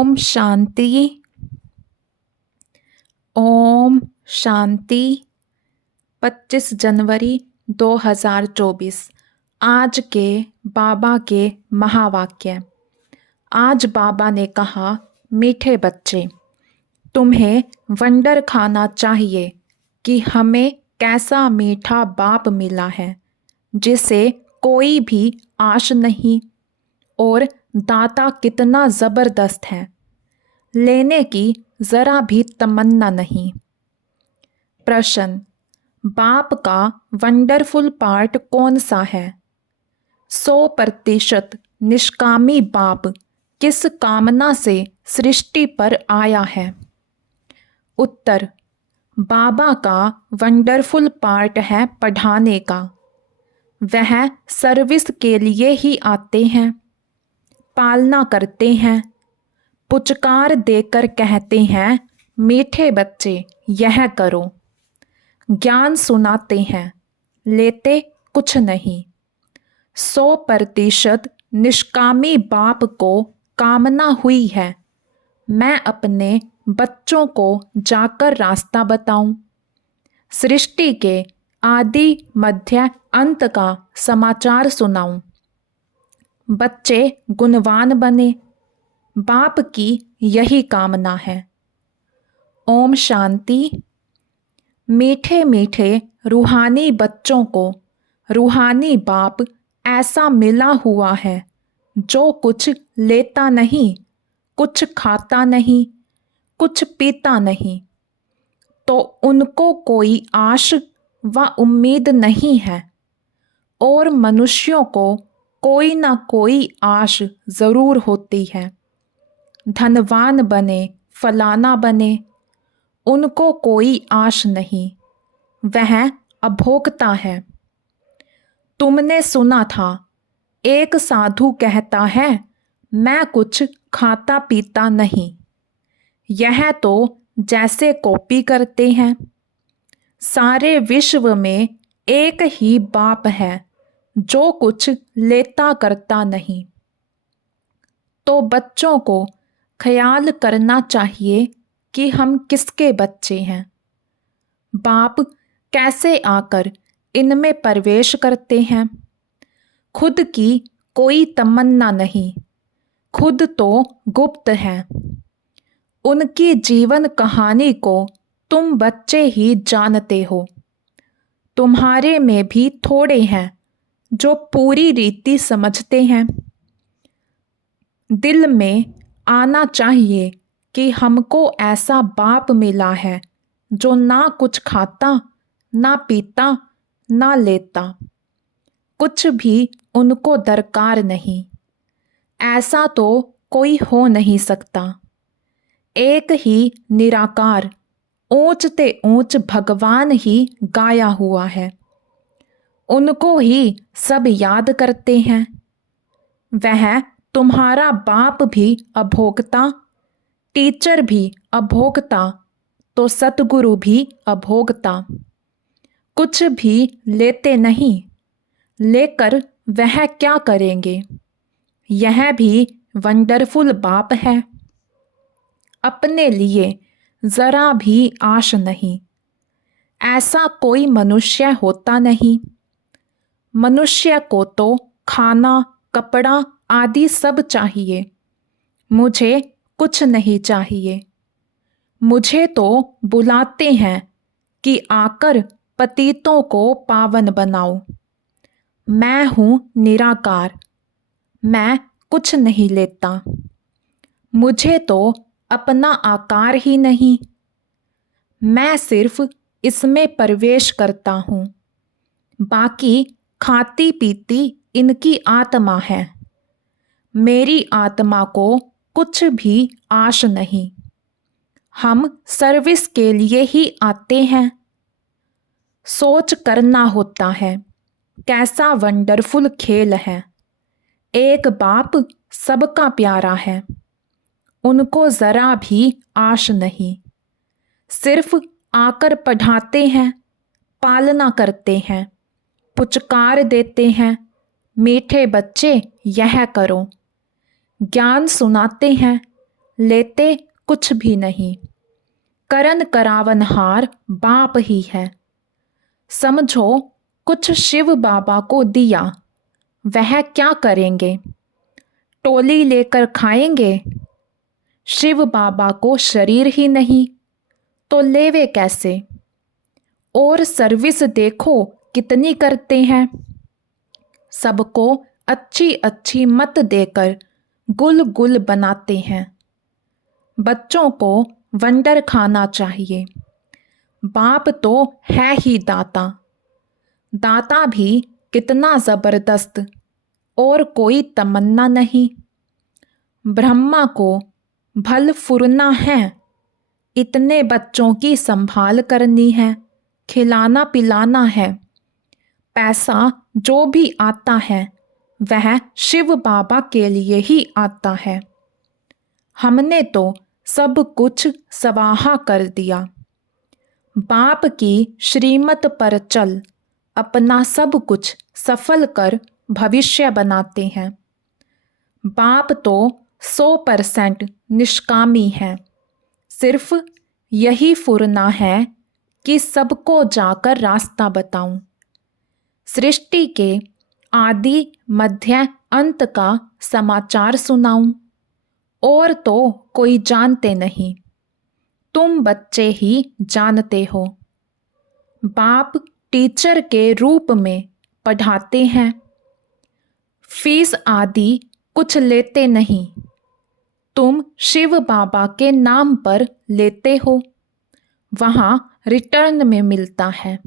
ओम शांति। ओम शांति। 25 जनवरी 2024 आज के बाबा के महावाक्य। आज बाबा ने कहा, मीठे बच्चे, तुम्हें वंडर खाना चाहिए कि हमें कैसा मीठा बाप मिला है जिसे कोई भी आश नहीं, और दाता कितना ज़बरदस्त है, लेने की ज़रा भी तमन्ना नहीं। प्रश्न, बाप का वंडरफुल पार्ट कौन सा है? 100% निष्कामी बाप किस कामना से सृष्टि पर आया है? उत्तर, बाबा का वंडरफुल पार्ट है पढ़ाने का। वह सर्विस के लिए ही आते हैं, पालना करते हैं, पुचकार देकर कहते हैं, मीठे बच्चे यह करो। ज्ञान सुनाते हैं, लेते कुछ नहीं। 100% निष्कामी बाप को कामना हुई है, मैं अपने बच्चों को जाकर रास्ता बताऊं, सृष्टि के आदि मध्य अंत का समाचार सुनाऊं। बच्चे गुणवान बने, बाप की यही कामना है। ओम शांति। मीठे मीठे रूहानी बच्चों को रूहानी बाप ऐसा मिला हुआ है जो कुछ लेता नहीं, कुछ खाता नहीं, कुछ पीता नहीं, तो उनको कोई आश व उम्मीद नहीं है, और मनुष्यों को कोई ना कोई आश ज़रूर होती है। धनवान बने, फलाना बने, उनको कोई आश नहीं, वह अभोक्ता है। तुमने सुना था, एक साधु कहता है, मैं कुछ खाता पीता नहीं। यह तो जैसे कॉपी करते हैं। सारे विश्व में एक ही बाप है जो कुछ लेता करता नहीं। तो बच्चों को ख्याल करना चाहिए कि हम किसके बच्चे हैं। बाप कैसे आकर इनमें प्रवेश करते हैं। खुद की कोई तमन्ना नहीं, खुद तो गुप्त है। उनकी जीवन कहानी को तुम बच्चे ही जानते हो। तुम्हारे में भी थोड़े हैं जो पूरी रीति समझते हैं। दिल में आना चाहिए कि हमको ऐसा बाप मिला है जो ना कुछ खाता, ना पीता, ना लेता, कुछ भी उनको दरकार नहीं। ऐसा तो कोई हो नहीं सकता। एक ही निराकार ऊंचते ऊंच भगवान ही गाया हुआ है, उनको ही सब याद करते हैं। वह तुम्हारा बाप भी अभोक्ता, टीचर भी अभोक्ता, तो सतगुरु भी अभोक्ता। कुछ भी लेते नहीं, लेकर वह क्या करेंगे? यह भी वंडरफुल बाप है। अपने लिए जरा भी आश नहीं। ऐसा कोई मनुष्य होता नहीं। मनुष्य को तो खाना, कपड़ा आदि सब चाहिए। मुझे कुछ नहीं चाहिए। मुझे तो बुलाते हैं कि आकर पतितों को पावन बनाओ। मैं हूँ निराकार, मैं कुछ नहीं लेता। मुझे तो अपना आकार ही नहीं, मैं सिर्फ इसमें प्रवेश करता हूँ। बाकी खाती पीती इनकी आत्मा है। मेरी आत्मा को कुछ भी आश नहीं। हम सर्विस के लिए ही आते हैं। सोच करना होता है, कैसा वंडरफुल खेल है। एक बाप सबका प्यारा है, उनको ज़रा भी आश नहीं। सिर्फ आकर पढ़ाते हैं, पालना करते हैं, पुचकार देते हैं, मीठे बच्चे यह करो। ज्ञान सुनाते हैं, लेते कुछ भी नहीं। करन करावनहार बाप ही है। समझो कुछ शिव बाबा को दिया, वह क्या करेंगे? टोली लेकर खाएंगे? शिव बाबा को शरीर ही नहीं तो लेवे कैसे? और सर्विस देखो कितनी करते हैं। सबको अच्छी अच्छी मत देकर गुल गुल बनाते हैं। बच्चों को वंडर खाना चाहिए। बाप तो है ही दाता, दाता भी कितना ज़बरदस्त, और कोई तमन्ना नहीं। ब्रह्मा को भल फुरना है, इतने बच्चों की संभाल करनी है, खिलाना पिलाना है। पैसा जो भी आता है वह शिव बाबा के लिए ही आता है। हमने तो सब कुछ स्वाहा कर दिया। बाप की श्रीमत पर चल अपना सब कुछ सफल कर भविष्य बनाते हैं। बाप तो 100% निष्कामी है। सिर्फ यही फुरना है कि सबको जाकर रास्ता बताऊं। सृष्टि के आदि मध्य अंत का समाचार सुनाऊं। और तो कोई जानते नहीं, तुम बच्चे ही जानते हो। बाप टीचर के रूप में पढ़ाते हैं। फीस आदि कुछ लेते नहीं, तुम शिव बाबा के नाम पर लेते हो, वहाँ रिटर्न में मिलता है।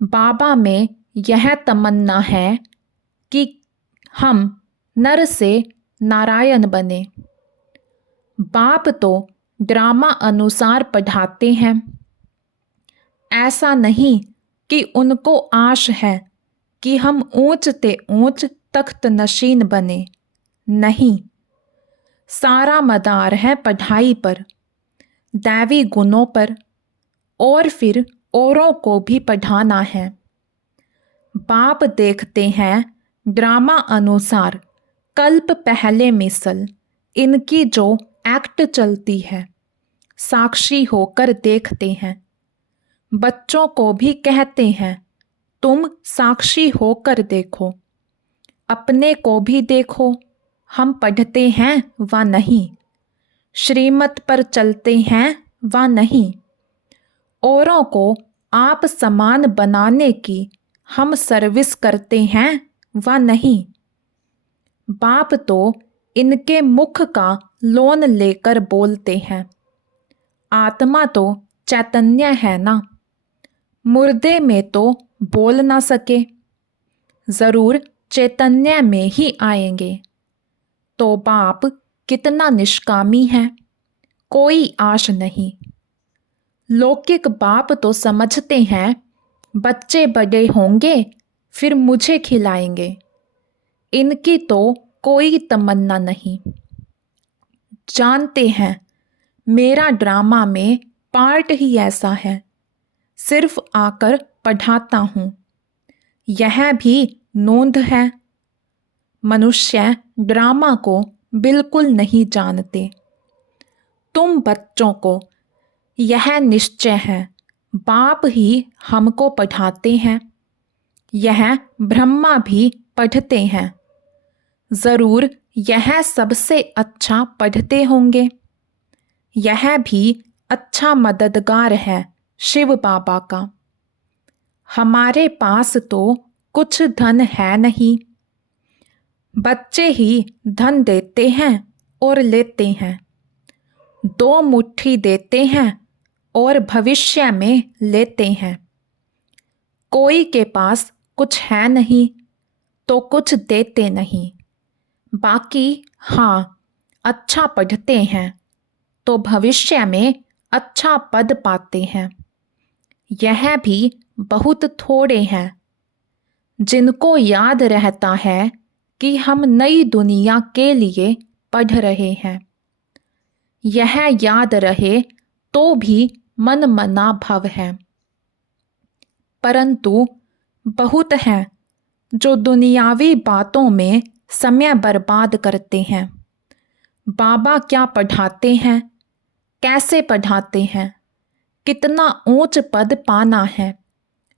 बाबा में यह तमन्ना है कि हम नर से नारायण बने। बाप तो ड्रामा अनुसार पढ़ाते हैं। ऐसा नहीं कि उनको आश है कि हम ऊंच ते ऊंच तख्त नशीन बने, नहीं। सारा मदार है पढ़ाई पर, दैवी गुणों पर, और फिर औरों को भी पढ़ाना है। बाप देखते हैं ड्रामा अनुसार कल्प पहले मिसल इनकी जो एक्ट चलती है, साक्षी होकर देखते हैं। बच्चों को भी कहते हैं तुम साक्षी होकर देखो, अपने को भी देखो हम पढ़ते हैं व नहीं, श्रीमत पर चलते हैं व नहीं, औरों को आप समान बनाने की हम सर्विस करते हैं व नहीं। बाप तो इनके मुख का लोन लेकर बोलते हैं। आत्मा तो चैतन्य है ना, मुर्दे में तो बोल ना सके, जरूर चैतन्य में ही आएंगे। तो बाप कितना निष्कामी है, कोई आश नहीं। लौकिक बाप तो समझते हैं बच्चे बड़े होंगे फिर मुझे खिलाएंगे, इनकी तो कोई तमन्ना नहीं। जानते हैं मेरा ड्रामा में पार्ट ही ऐसा है, सिर्फ आकर पढ़ाता हूँ, यह भी नोंद है। मनुष्य ड्रामा को बिल्कुल नहीं जानते। तुम बच्चों को यह निश्चय है बाप ही हमको पढ़ाते हैं। यह ब्रह्मा भी पढ़ते हैं, ज़रूर यह सबसे अच्छा पढ़ते होंगे। यह भी अच्छा मददगार है शिव बाबा का। हमारे पास तो कुछ धन है नहीं, बच्चे ही धन देते हैं और लेते हैं। 2 मुट्ठी देते हैं और भविष्य में लेते हैं। कोई के पास कुछ है नहीं तो कुछ देते नहीं। बाकी हाँ, अच्छा पढ़ते हैं तो भविष्य में अच्छा पद पाते हैं। यह भी बहुत थोड़े हैं जिनको याद रहता है कि हम नई दुनिया के लिए पढ़ रहे हैं। यह याद रहे तो भी मन मना भव है। परंतु बहुत हैं जो दुनियावी बातों में समय बर्बाद करते हैं। बाबा क्या पढ़ाते हैं, कैसे पढ़ाते हैं, कितना ऊंच पद पाना है,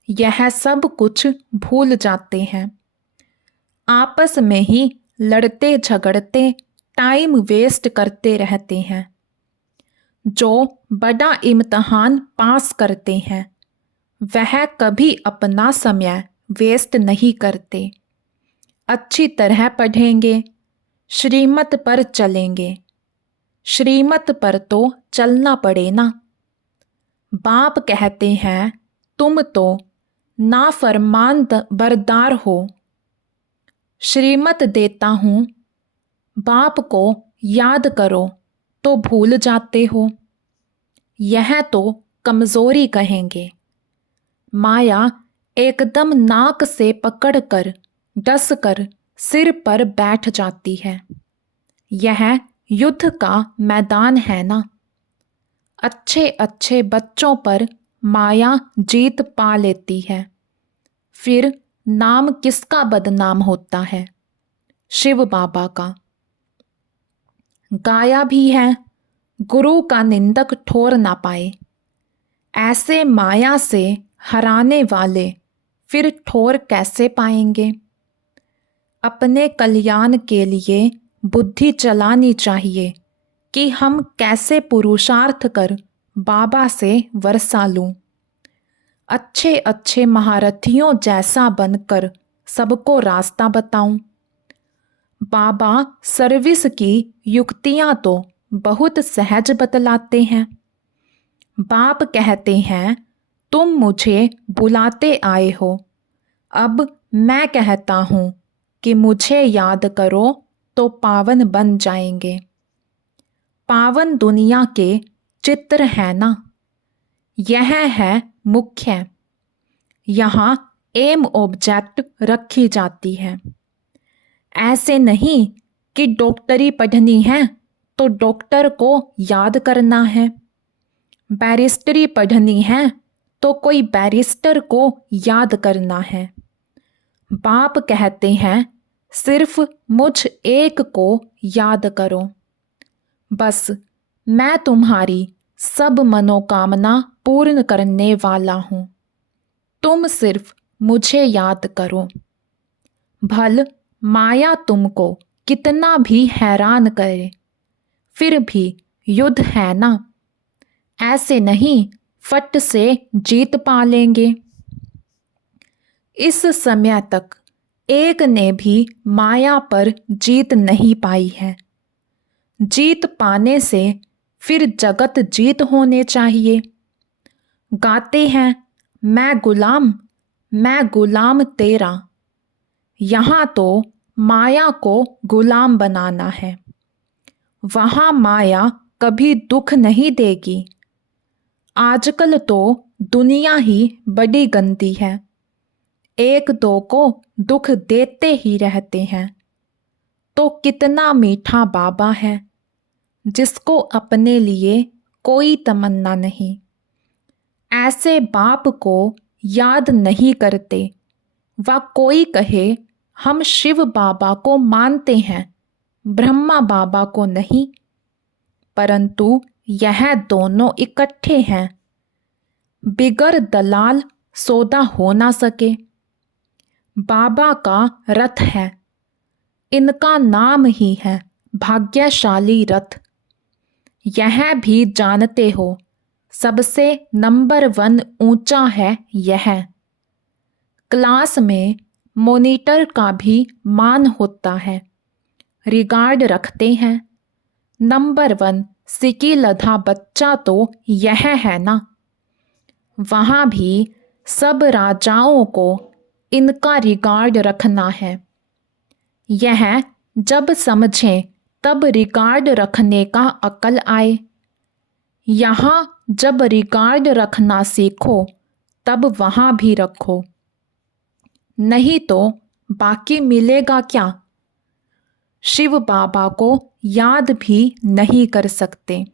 यह सब कुछ भूल जाते हैं। आपस में ही लड़ते झगड़ते टाइम वेस्ट करते रहते हैं। जो बड़ा इम्तहान पास करते हैं वह कभी अपना समय वेस्ट नहीं करते। अच्छी तरह पढ़ेंगे, श्रीमत पर चलेंगे। श्रीमत पर तो चलना पड़े ना। बाप कहते हैं तुम तो नाफरमान बरदार हो। श्रीमत देता हूँ, बाप को याद करो तो भूल जाते हो। यह तो कमज़ोरी कहेंगे। माया एकदम नाक से पकड़कर डस कर सिर पर बैठ जाती है। यह युद्ध का मैदान है ना। अच्छे अच्छे बच्चों पर माया जीत पा लेती है। फिर नाम किसका बदनाम होता है? शिव बाबा का। गाया भी है, गुरु का निंदक ठोर ना पाए। ऐसे माया से हराने वाले फिर ठोर कैसे पाएंगे? अपने कल्याण के लिए बुद्धि चलानी चाहिए कि हम कैसे पुरुषार्थ कर बाबा से वर्षा लूं। अच्छे अच्छे महारथियों जैसा बनकर सबको रास्ता बताऊं। बाबा सर्विस की युक्तियां तो बहुत सहज बतलाते हैं। बाप कहते हैं तुम मुझे बुलाते आए हो, अब मैं कहता हूँ कि मुझे याद करो तो पावन बन जाएंगे। पावन दुनिया के चित्र है ना, यह है मुख्य। यहाँ एम ऑब्जेक्ट रखी जाती है। ऐसे नहीं कि डॉक्टरी पढ़नी है तो डॉक्टर को याद करना है, बैरिस्टरी पढ़नी है तो कोई बैरिस्टर को याद करना है। बाप कहते हैं सिर्फ मुझ एक को याद करो, बस मैं तुम्हारी सब मनोकामना पूर्ण करने वाला हूँ। तुम सिर्फ मुझे याद करो। भल माया तुमको कितना भी हैरान करे, फिर भी युद्ध है ना। ऐसे नहीं फट से जीत पा लेंगे। इस समय तक एक ने भी माया पर जीत नहीं पाई है। जीत पाने से फिर जगत जीत होने चाहिए। गाते हैं मैं गुलाम तेरा। यहाँ तो माया को गुलाम बनाना है। वहाँ माया कभी दुख नहीं देगी। आजकल तो दुनिया ही बड़ी गंदी है, एक दो को दुख देते ही रहते हैं। तो कितना मीठा बाबा है जिसको अपने लिए कोई तमन्ना नहीं। ऐसे बाप को याद नहीं करते व कोई कहे हम शिव बाबा को मानते हैं, ब्रह्मा बाबा को नहीं, परंतु यह दोनों इकट्ठे हैं। बिगर दलाल सौदा हो ना सके। बाबा का रथ है, इनका नाम ही है भाग्यशाली रथ। यह भी जानते हो सबसे नंबर 1 ऊंचा है यह। क्लास में मॉनिटर का भी मान होता है, रिगार्ड रखते हैं। नंबर 1 सिकी लधा बच्चा तो यह है ना। वहाँ भी सब राजाओं को इनका रिगार्ड रखना है। यह जब समझें तब रिगार्ड रखने का अकल आए। यहाँ जब रिगार्ड रखना सीखो तब वहाँ भी रखो, नहीं तो बाकी मिलेगा क्या? शिव बाबा को याद भी नहीं कर सकते।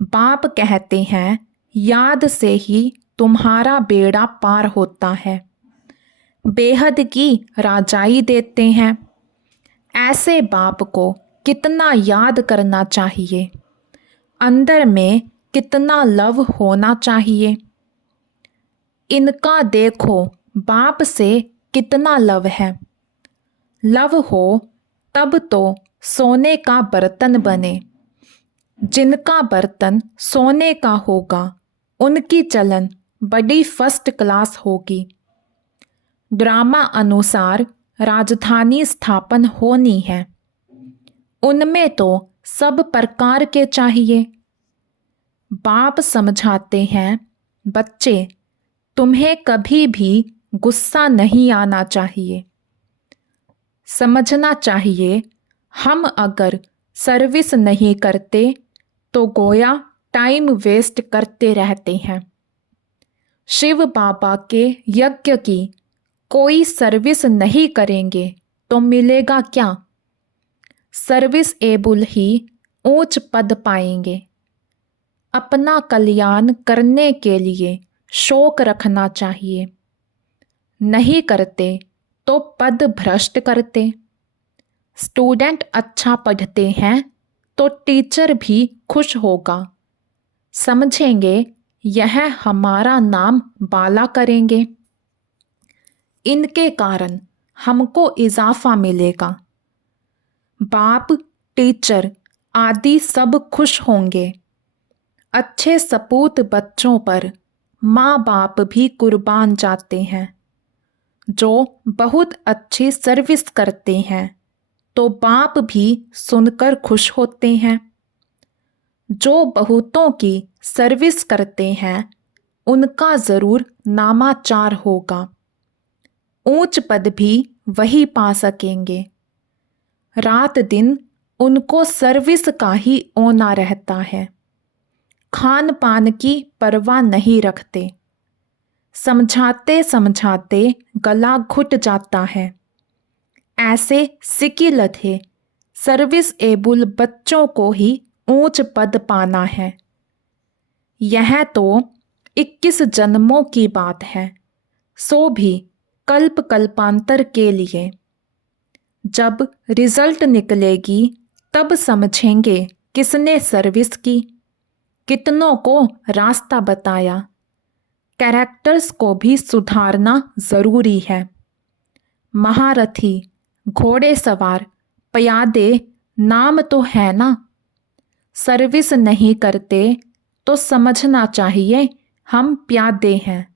बाप कहते हैं याद से ही तुम्हारा बेड़ा पार होता है। बेहद की राजाई देते हैं। ऐसे बाप को कितना याद करना चाहिए, अंदर में कितना लव होना चाहिए। इनका देखो बाप से कितना लव है। लव हो तब तो सोने का बर्तन बने। जिनका बर्तन सोने का होगा उनकी चलन बड़ी फर्स्ट क्लास होगी। ड्रामा अनुसार राजधानी स्थापन होनी है, उनमें तो सब प्रकार के चाहिए। बाप समझाते हैं, बच्चे तुम्हें कभी भी गुस्सा नहीं आना चाहिए। समझना चाहिए हम अगर सर्विस नहीं करते तो गोया टाइम वेस्ट करते रहते हैं। शिव बाबा के यज्ञ की कोई सर्विस नहीं करेंगे तो मिलेगा क्या? सर्विस एबुल ही ऊंच पद पाएंगे। अपना कल्याण करने के लिए शौक रखना चाहिए। नहीं करते तो पद भ्रष्ट करते। स्टूडेंट अच्छा पढ़ते हैं तो टीचर भी खुश होगा। समझेंगे यह हमारा नाम बाला करेंगे। इनके कारण हमको इजाफा मिलेगा। बाप, टीचर आदि सब खुश होंगे। अच्छे सपूत बच्चों पर माँ बाप भी कुर्बान जाते हैं। जो बहुत अच्छी सर्विस करते हैं तो बाप भी सुनकर खुश होते हैं। जो बहुतों की सर्विस करते हैं उनका ज़रूर नामाचार होगा। ऊंच पद भी वही पा सकेंगे। रात दिन उनको सर्विस का ही ओना रहता है। खान पान की परवाह नहीं रखते। समझाते समझाते गला घुट जाता है। ऐसे सिकिल थे सर्विस एबुल बच्चों को ही ऊंच पद पाना है। यह तो 21 जन्मों की बात है, सो भी कल्प कल्पांतर के लिए। जब रिजल्ट निकलेगी तब समझेंगे किसने सर्विस की, कितनों को रास्ता बताया। कैरेक्टर्स को भी सुधारना ज़रूरी है। महारथी, घोड़े सवार, प्यादे नाम तो है ना। सर्विस नहीं करते तो समझना चाहिए हम प्यादे हैं।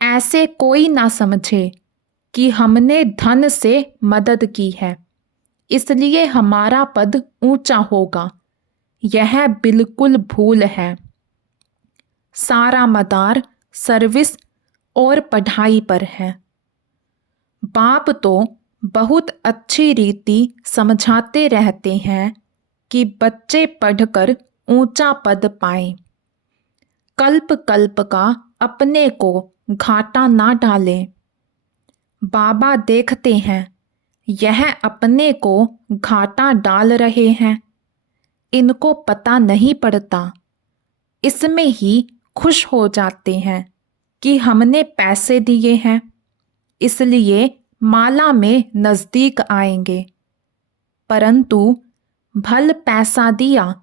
ऐसे कोई ना समझे कि हमने धन से मदद की है इसलिए हमारा पद ऊंचा होगा। यह बिल्कुल भूल है। सारा मदार सर्विस और पढ़ाई पर है। बाप तो बहुत अच्छी रीति समझाते रहते हैं कि बच्चे पढ़कर ऊंचा पद पाएं। कल्प कल्प का अपने को घाटा ना डालें। बाबा देखते हैं यह अपने को घाटा डाल रहे हैं, इनको पता नहीं पड़ता। इसमें ही खुश हो जाते हैं कि हमने पैसे दिए हैं इसलिए माला में नज़दीक आएंगे। परंतु भल पैसा दिया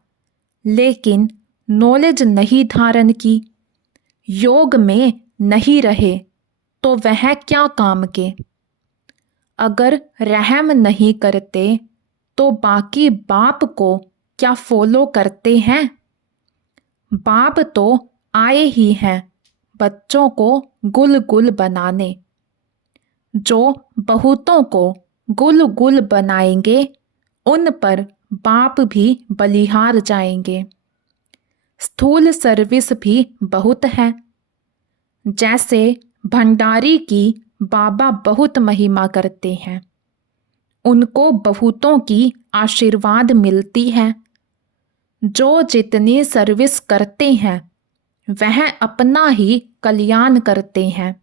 लेकिन नॉलेज नहीं धारण की, योग में नहीं रहे तो वह क्या काम के। अगर रहम नहीं करते तो बाकी बाप को क्या फॉलो करते हैं। बाप तो आए ही हैं बच्चों को गुल गुल बनाने। जो बहुतों को गुल गुल बनाएंगे उन पर बाप भी बलिहार जाएंगे। स्थूल सर्विस भी बहुत है। जैसे भंडारी की बाबा बहुत महिमा करते हैं, उनको बहुतों की आशीर्वाद मिलती है। जो जितनी सर्विस करते हैं वह अपना ही कल्याण करते हैं।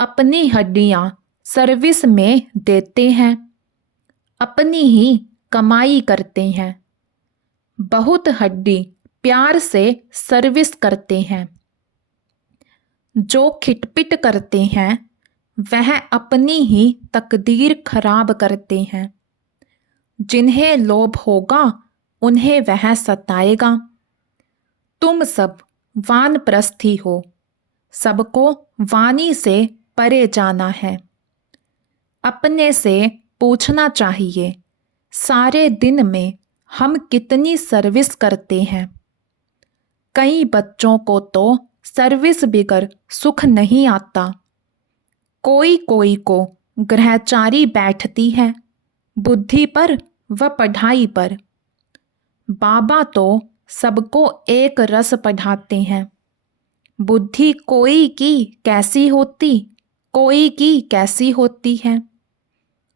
अपनी हड्डियां सर्विस में देते हैं, अपनी ही कमाई करते हैं। बहुत हड्डी प्यार से सर्विस करते हैं। जो खिटपिट करते हैं वह अपनी ही तकदीर खराब करते हैं। जिन्हें लोभ होगा उन्हें वह सताएगा। तुम सब वानप्रस्थी हो, सबको वाणी से परे जाना है। अपने से पूछना चाहिए, सारे दिन में हम कितनी सर्विस करते हैं। कई बच्चों को तो सर्विस बिगर सुख नहीं आता। कोई कोई को ग्रहचारी बैठती है, बुद्धि पर व पढ़ाई पर। बाबा तो सबको एक रस पढ़ाते हैं। बुद्धि कोई की कैसी होती, कोई की कैसी होती है।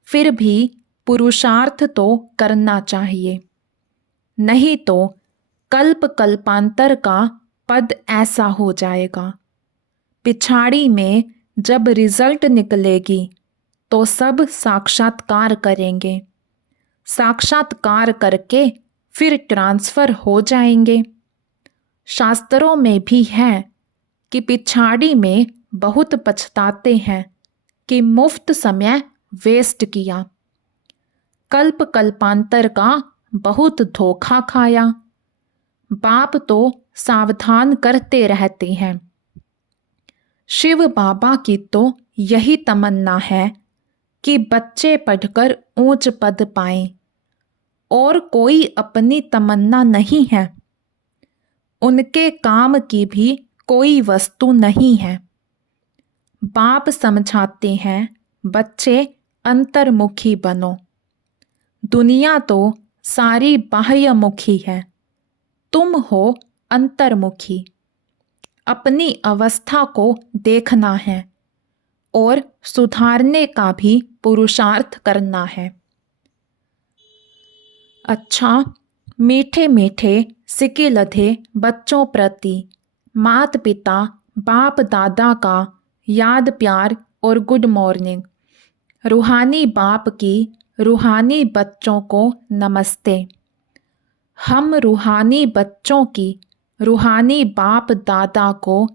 फिर भी पुरुषार्थ तो करना चाहिए, नहीं तो कल्प कल्पांतर का पद ऐसा हो जाएगा। पिछाड़ी में जब रिजल्ट निकलेगी तो सब साक्षात्कार करेंगे, साक्षात्कार करके फिर ट्रांसफर हो जाएंगे। शास्त्रों में भी है कि पिछाड़ी में बहुत पछताते हैं कि मुफ्त समय वेस्ट किया, कल्प कल्पांतर का बहुत धोखा खाया। बाप तो सावधान करते रहते हैं। शिव बाबा की तो यही तमन्ना है कि बच्चे पढ़कर ऊंच पद पाएं, और कोई अपनी तमन्ना नहीं है। उनके काम की भी कोई वस्तु नहीं है। बाप समझाते हैं, बच्चे अंतर्मुखी बनो। दुनिया तो सारी बाह्यमुखी है, तुम हो अंतर्मुखी। अपनी अवस्था को देखना है और सुधारने का भी पुरुषार्थ करना है। अच्छा, मीठे मीठे सिके लधे बच्चों प्रति माता पिता बाप दादा का याद प्यार और गुड मॉर्निंग। रूहानी बाप की रूहानी बच्चों को नमस्ते। हम रूहानी बच्चों की रूहानी बाप दादा को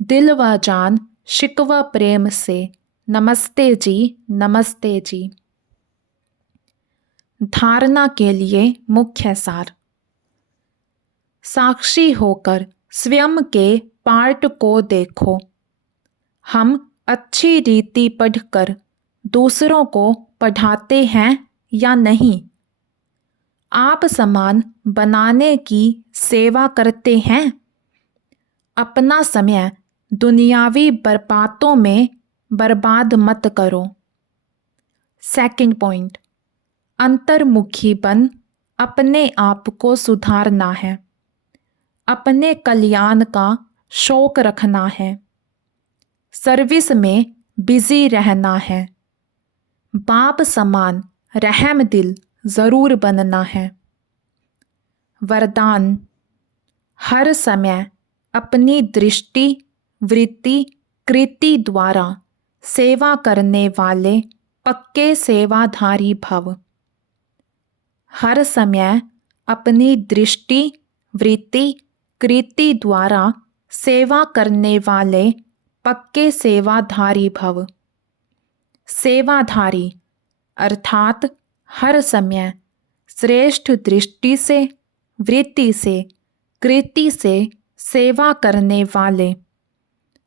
दिल व जान शिकवा प्रेम से नमस्ते जी, नमस्ते जी। धारणा के लिए मुख्य सार। साक्षी होकर स्वयं के पार्ट को देखो। हम अच्छी रीति पढ़कर दूसरों को पढ़ाते हैं या नहीं? आप समान बनाने की सेवा करते हैं। अपना समय दुनियावी बर्बादों में बर्बाद मत करो। सेकंड पॉइंट, अंतर्मुखी बन अपने आप को सुधारना है। अपने कल्याण का शौक रखना है। सर्विस में बिजी रहना है। बाप समान रहम दिल जरूर बनना है। वरदान, हर समय अपनी दृष्टि वृत्ति कृति द्वारा सेवा करने वाले पक्के सेवाधारी भव। हर समय अपनी दृष्टि वृत्ति कृति द्वारा सेवा करने वाले पक्के सेवाधारी भव। सेवाधारी अर्थात हर समय श्रेष्ठ दृष्टि से वृत्ति से कृति से सेवा करने वाले।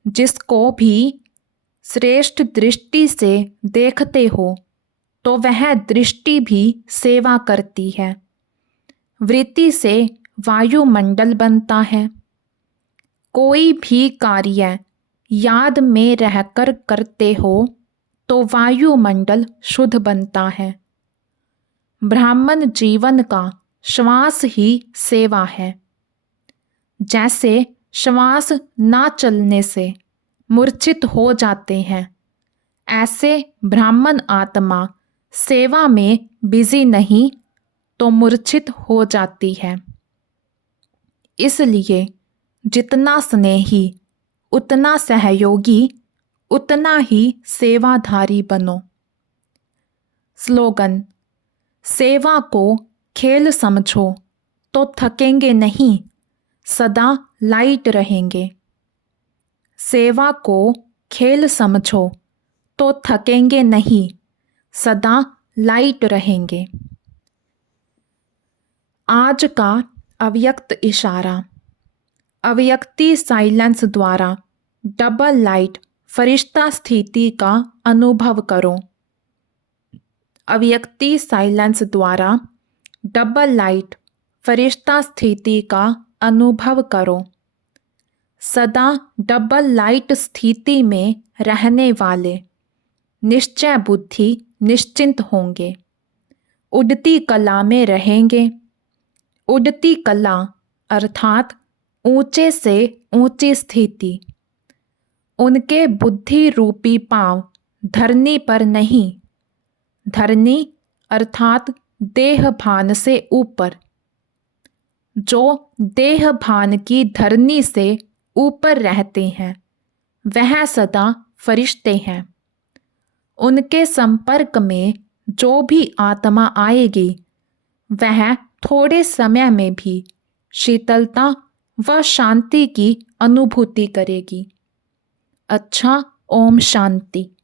जिसको भी श्रेष्ठ दृष्टि से देखते हो तो वह दृष्टि भी सेवा करती है। वृत्ति से वायुमंडल बनता है। कोई भी कार्य याद में रहकर करते हो तो वायुमंडल शुद्ध बनता है। ब्राह्मण जीवन का श्वास ही सेवा है। जैसे श्वास ना चलने से मूर्छित हो जाते हैं, ऐसे ब्राह्मण आत्मा सेवा में बिजी नहीं तो मूर्छित हो जाती है। इसलिए जितना स्नेही उतना सहयोगी उतना ही सेवाधारी बनो। स्लोगन, सेवा को खेल समझो तो थकेंगे नहीं, सदा लाइट रहेंगे। सेवा को खेल समझो तो थकेंगे नहीं, सदा लाइट रहेंगे। आज का अव्यक्त इशारा। अव्यक्ति साइलेंस द्वारा डबल लाइट फरिश्ता स्थिति का अनुभव करो। अव्यक्ति साइलेंस द्वारा डबल लाइट फरिश्ता स्थिति का अनुभव करो। सदा डबल लाइट स्थिति में रहने वाले निश्चय बुद्धि निश्चिंत होंगे, उड़ती कला में रहेंगे। उड़ती कला अर्थात ऊंचे से ऊंची स्थिति। उनके बुद्धि रूपी पांव धरनी पर नहीं, धरनी अर्थात देह भान से ऊपर। जो देह भान की धरनी से ऊपर रहते हैं वह सदा फरिश्ते हैं। उनके संपर्क में जो भी आत्मा आएगी वह थोड़े समय में भी शीतलता व शांति की अनुभूति करेगी। अच्छा, ओम शांति।